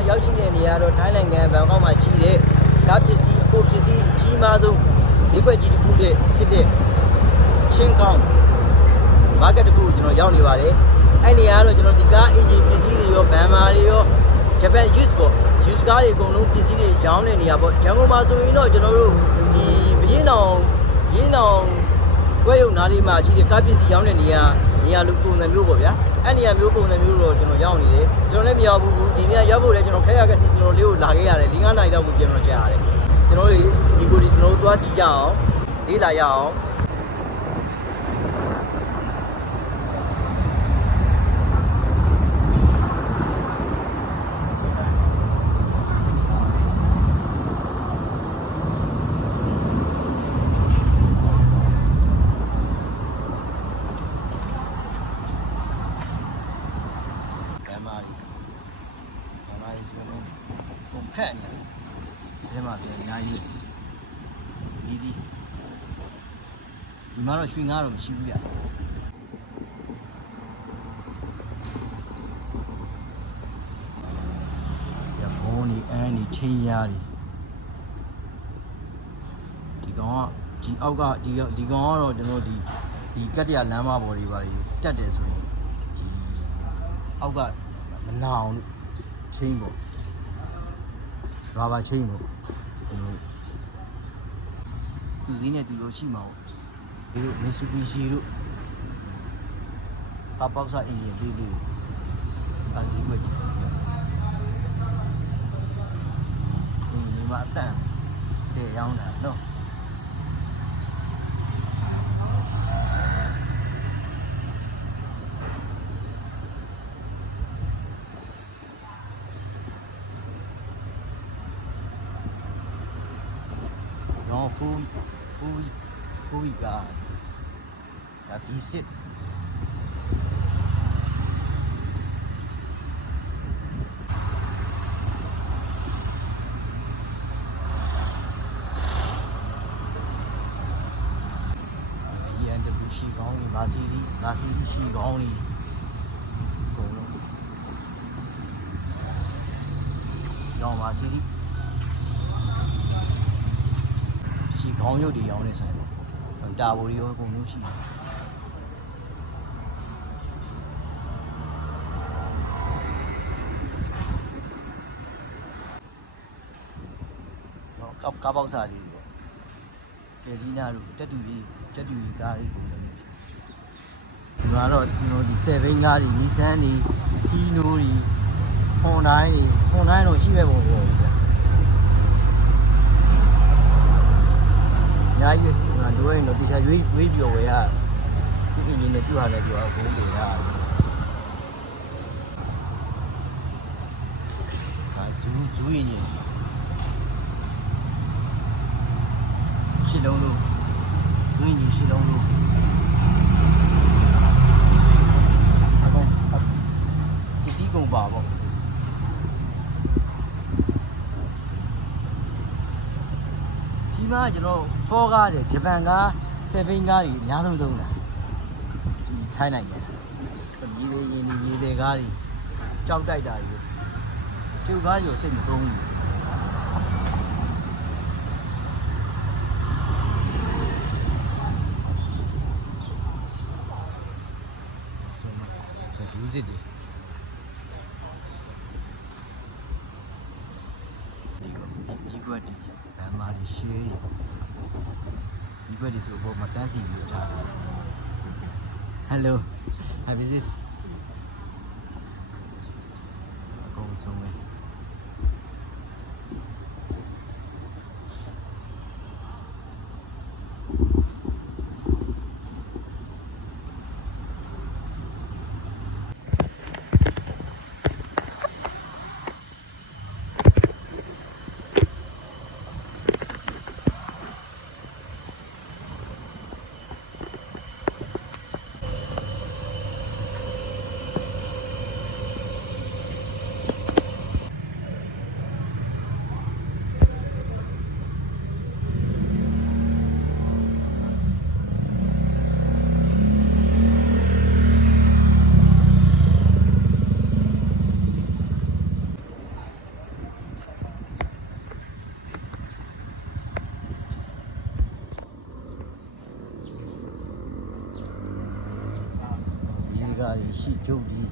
တော်ရောက်ရှိတဲ့နေရာတော့ထိုင်းနိုင်ငံဘန်ကောက်မှာရှိတဲ့ဓာတ်ပစ္စည်းပိုပစ္စည်းအကြီးမားဆုံးဈေးကွက်ကြီးတစ်ခုတည်းဖြစ်တဲ့ချင်းကောင်းမားကတ်တစ်ခုကျွန်တော်ရောက်နေပါတယ်အဲ့နေရာကတော့ကျွန်တော်ဒီကားအင်ဂျင်ပစ္စည်းတွေရောဘန်မာတွေရောဂျပန် juice ပေါ့ juice ကားတွေအကုန်လုံးပစ္စည်းတွေကြောင်းတဲ့နေရာပေါ့ရန်ကုန်မှာဆိုရင်တော့ကျွန်တော်တို့ဒီဘရင်အောင်ကွဲရုံနားလေးမှာရှိတဲ့ကားပစ္စည်းရောင်းတဲ့နေရာလူပုံစံမျိုးပေါ့ဗျာအဲ့နေရာမျိုးပုံစံမျိုးတော့ကျွန်တော်ရောက်နေတယ်ကျွန်တော်လည်းမရောက်ဘူးဒီနေရာရောက်ဖို့လည်းကျွန်တော်ခက်ရခက်စီကျွန်တော်လေးကိုလာခဲ့ရတယ်၄-၅ နာရီလောက်ကိုကျွန်တော်ကြာရတယ်ကျွန်တော်တို့ဒီကိုကျွန်တော်တို့သွားကြည့်ကြအောင်လေးလာရအောင်ခက်နေတယ်ဒီမှာဆိုရင်အများကြီးဒီမှာတော့ရွှေငါးတော့မရှိဘူးဗျရဘုံဒီအန်းဒီချင်းရားဒီကောင်ကဒီအောက်ကဒီကောင်ကတော့ကျွန်တော်ဒီကတ္တရလမ်းမပေါ်တွေပါတက်တယ်ဆိုရင်ဒီအောက်ကမနာအောင်လို့ချင်းပေါ့ရာဘာချင်းပေါ့သူစည်းနဲ့တူလို့ရှိမှာဒီလိုမစ်ဆူဘီရှီတို့အပေါက်စားအင်ဂျင်လေးအစီဝက်ဒီမှာအတန်တဲ့ရောင်းတာနော်ဖူးကဒါဗီစစ်ရှိကောင်းနေမာစီရီရှိကောင်းနေအကုန်လုံးရောင်းမာစီရီရှိကောင်းရုပ်တွေရောင်းနေဆိုင်တာဝရီရောအကုန်လုံးရှိတယ်ကားပေါက်စားလေးပေါ့ကယ်လီနာတို့တက်တူကြီးကားလေးပုံစံမျိုးဒီမှာတော့ကျွန်တော်ဒီ7ကားတွေနီဆန်တွေဟီနိုတွေဟွန်ဒိုင်းတော့ရှိမဲ့ပုံပေါ့ဗျာညာကြီးဒီမှာတို့ရင်တော့တခြားရွေးပြော်ဝယ်ရဒီအင်ဂျင်နဲ့တူရတယ်ပြောအကုန်တင်ရဇူးရင်ကြီးရှစ်လုံးလို့ဇူးရင်ကြီးရှစ်လုံးလို့အကုန်ပစ္စည်းကုန်ပါပေါ့ဒီမှာကျွန်တော်4ကားတယ်ဂျပန်ကား7ကားတွေအများဆုံးသုံးတာဒီထိုင်းနိုင်ငံမြေသေးကားတွေကြောက်တိုက်တာတွေကျုပ်ကားတွေကိုသိမသုံးဘူးဒူးစစ်တွေဒီကွက်တွေဗန်မာတွေရှေးဒီကွက်တွေဆိုပေါ်မှာတန်းစီပြီးထားတယ် Hello how is this အကုန်ဆုံးပဲ ရှိကျုပ်ဒီ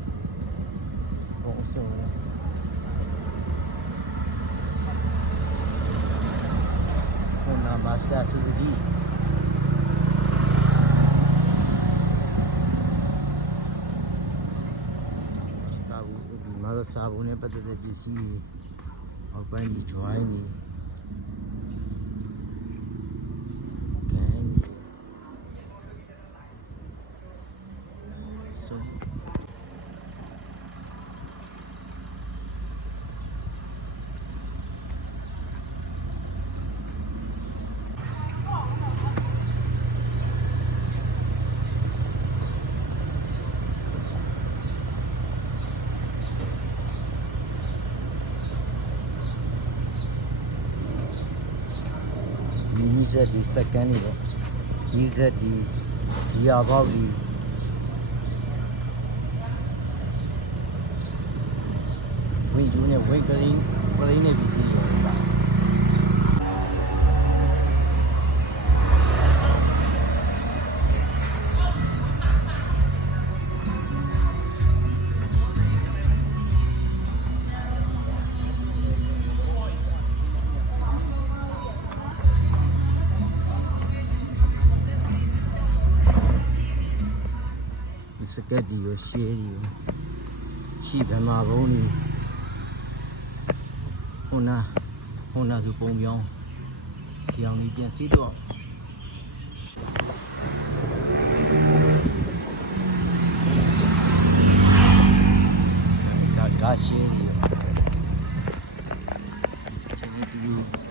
ပုံစုံHonda Mazda Suzuki စာဘူးဒီမှာတော့စာဘူးနဲ့ပတ်သက်တဲ့ပစ္စည်းတွေအောက်ပိုင်းဒီ join တွေမိစက်ဒီစက္ကန့်တွေပေါ့မိစက်ဒီဒီယာပေါက်ဒီဝင်ကျူးနဲ့ဝင်ကလေးနဲ့ပစ္စည်းတွေပါစကက်ဒီရောရှဲဒီရောရှိဗမာဘုံဒီဟိုနာဆိုပုံပြောင်းဒီအောင်လေးပြန်စီးတော့ဒါရှဲဒီရောချင်းတူ